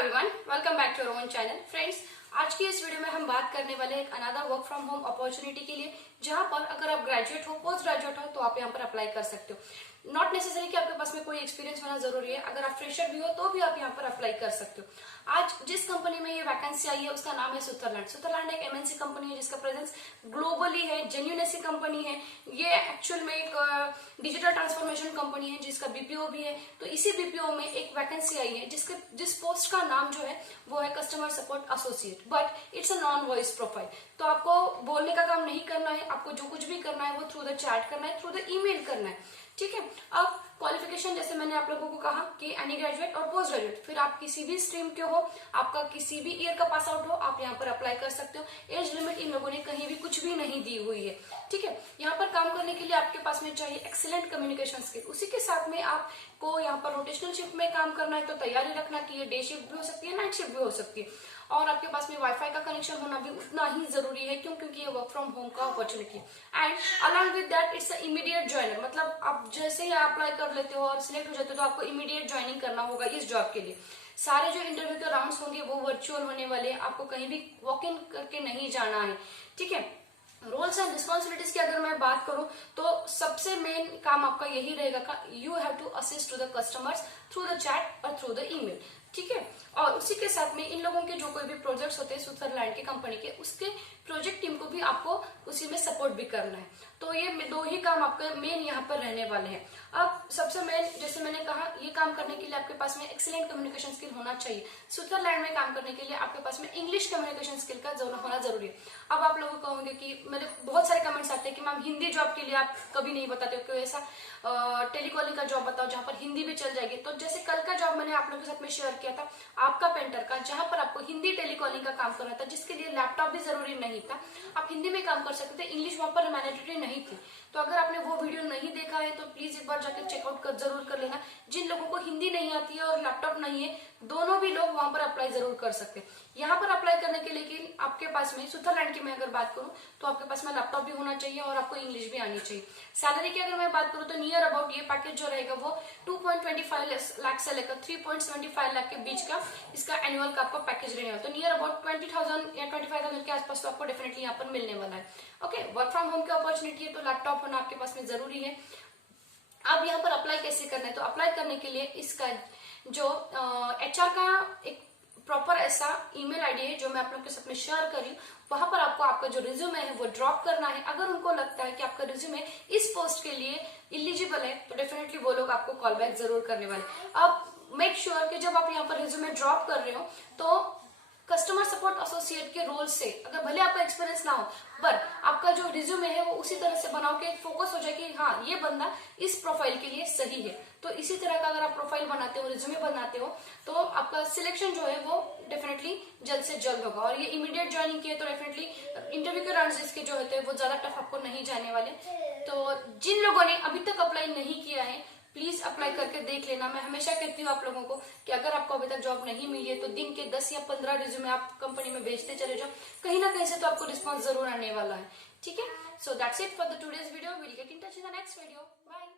Everyone, welcome back to our own channel. Friends, आज की इस वीडियो में हम बात करने वाले हैं एक another work from home opportunity के लिए, जहां पर अगर आप ग्रेजुएट हो, पोस्ट ग्रेजुएट हो तो आप यहां पर अप्लाई कर सकते हो। नॉट नेसेसरी कि आपके पास में कोई एक्सपीरियंस होना जरूरी है। अगर आप फ्रेशर भी हो तो भी आप यहाँ पर अप्लाई कर सकते हो। आज जिस कंपनी में ये वैकेंसी आई है उसका नाम है सुथरलैंड। सुथरलैंड एक एमएनसी कंपनी है जिसका प्रेजेंस ग्लोबली है, जेन्युइन ऐसी कंपनी है। ये एक्चुअल में एक डिजिटल ट्रांसफॉर्मेशन कंपनी है जिसका बीपीओ भी है। तो इसी बीपीओ में एक वैकेंसी आई है जिस पोस्ट का नाम जो है वो है customer support associate, but it's a non voice profile. तो आपको बोलने का काम नहीं करना है, आपको जो कुछ भी करना है वो थ्रू द चैट करना है, थ्रू द ईमेल करना है। ठीक है। अब क्वालिफिकेशन जैसे मैंने आप लोगों को कहा कि एनी ग्रेजुएट और पोस्ट ग्रेजुएट, फिर आप किसी भी स्ट्रीम के हो, आपका किसी भी ईयर का पास आउट हो, आप यहाँ पर अप्लाई कर सकते हो। एज लिमिट इन लोगों ने कहीं भी कुछ भी नहीं दी हुई है। ठीक है। यहाँ पर काम करने के लिए आपके पास में चाहिए एक्सीलेंट कम्युनिकेशन स्किल। उसी के साथ में आपको यहाँ पर रोटेशनल शिफ्ट में काम करना है, तो तैयारी रखना कि ये डे शिफ्ट भी हो सकती है, नाइट शिफ्ट भी हो सकती है। और आपके पास में वाईफाई का कनेक्शन होना भी उतना ही जरूरी है। क्यों? क्योंकि ये वर्क फ्रॉम होम का अपॉर्चुनिटी है। And along with that it's immediate joiner, मतलब आप जैसे ही अप्लाई कर लेते हो और सिलेक्ट हो जाते हो तो आपको इमीडिएट ज्वाइनिंग करना होगा इस जॉब के लिए। सारे जो इंटरव्यू के राउंड्स होंगे वो वर्चुअल होने वाले हैं, आपको कहीं भी वॉक इन करके नहीं जाना है। ठीक है। रोल्स एंड रिस्पॉन्सिबिलिटीज की अगर मैं बात करूं तो सबसे मेन काम आपका यही रहेगा, you have to assist to the customers through the chat और थ्रू द ईमेल। ठीक है। और उसी के साथ में इन लोगों के जो कोई भी प्रोजेक्ट्स होते हैं सुथरलैंड की कंपनी के, उसके प्रोजेक्ट टीम को भी आपको उसी में सपोर्ट भी करना है। तो ये दो ही काम आपके मेन यहाँ पर रहने वाले हैं। अब सबसे मेन, जैसे मैंने कहा, ये काम करने के लिए आपके पास में एक्सीलेंट कम्युनिकेशन स्किल होना चाहिए। सुथरलैंड में काम करने के लिए आपके पास में इंग्लिश कम्युनिकेशन स्किल का होना जरूरी है। अब आप लोगों को कहोगे कि मेरे बहुत सारे कमेंट्स आते हैं कि मैम हिंदी जॉब के लिए आप कभी नहीं बताते हो, कोई ऐसा टेलीकॉलिंग का जॉब बताओ जहां पर हिंदी भी चल जाएगी। तो जैसे कल का जॉब मैंने आप लोगों के साथ में शेयर किया था आपका पेंटर का, जहां पर आपको हिंदी टेलीकॉलिंग का काम करना था, जिसके लिए लैपटॉप भी जरूरी नहीं था, आप हिंदी में काम कर सकते थे, इंग्लिश वहां पर मैंडेटरी नहीं थी। तो अगर आपने वो वीडियो नहीं देखा है तो प्लीज एक बार जाकर चेकआउट जरूर कर लेना। जिन लोगों को हिंदी नहीं आती है और लैपटॉप नहीं है, दोनों भी लोग वहां पर अप्लाई जरूर कर सकते हैं। यहाँ पर अप्लाई करने के लिए आपके पास में सुथरलैंड की मैं अगर बात करूं तो आपके पास में लैपटॉप भी होना चाहिए और आपको इंग्लिश भी आनी चाहिए। सैलरी की अगर मैं बात करूं तो नियर अबाउट ये पैकेज जो रहेगा वो 2.25 लाख से लेकर 3.75 लाख के बीच का इसका एनुअल का आपको पैकेज रहने वाला। तो नियर अबाउट 20,000 या 25,000 के आसपास तो आपको डेफिनेटली यहाँ पर मिलने वाला है। ओके। वर्क फ्रॉम होम की अपॉर्चुनिटी है तो लैपटॉप होना आपके पास में जरूरी है। अब यहाँ पर अप्लाई कैसे करना है, तो अप्लाई करने के लिए इसका जो एचआर का एक प्रॉपर ऐसा ईमेल आईडी है जो मैं आप लोग के साथ में शेयर करी, वहां पर आपको आपका जो रिज्यूमे है वो ड्रॉप करना है। अगर उनको लगता है कि आपका रिज्यूमे इस पोस्ट के लिए इलिजिबल है तो डेफिनेटली वो लोग आपको कॉल बैक जरूर करने वाले। अब मेक श्योर कि जब आप यहाँ पर रिज्यूमे ड्रॉप कर रहे हो तो कस्टमर सपोर्ट एसोसिएट के रोल से, अगर भले आपका एक्सपीरियंस ना हो, पर आपका जो रिज्यूमे है वो उसी तरह से बनाओ कि फोकस हो जाए कि हाँ ये बंदा इस प्रोफाइल के लिए सही है। तो इसी तरह का अगर आप प्रोफाइल बनाते हो, रिज्यूमे बनाते हो, तो आपका सिलेक्शन जो है वो डेफिनेटली जल्द से जल्द होगा। और ये इमीडिएट ज्वाइनिंग की है तो डेफिनेटली इंटरव्यू के राउंड इसके जो होते हैं वो ज्यादा टफ आपको नहीं जाने वाले। तो जिन लोगों ने अभी तक अप्लाई नहीं किया है प्लीज अप्लाई करके देख लेना। मैं हमेशा कहती हूँ आप लोगों को कि अगर आपको अभी तक जॉब नहीं मिली है तो दिन के 10 या 15 रिज्यूमे आप कंपनी में भेजते चले जाओ, कहीं ना कहीं से तो आपको रिस्पॉन्स जरूर आने वाला है। ठीक है। So that's it for the today's video. Will get in touch in the next video. Bye.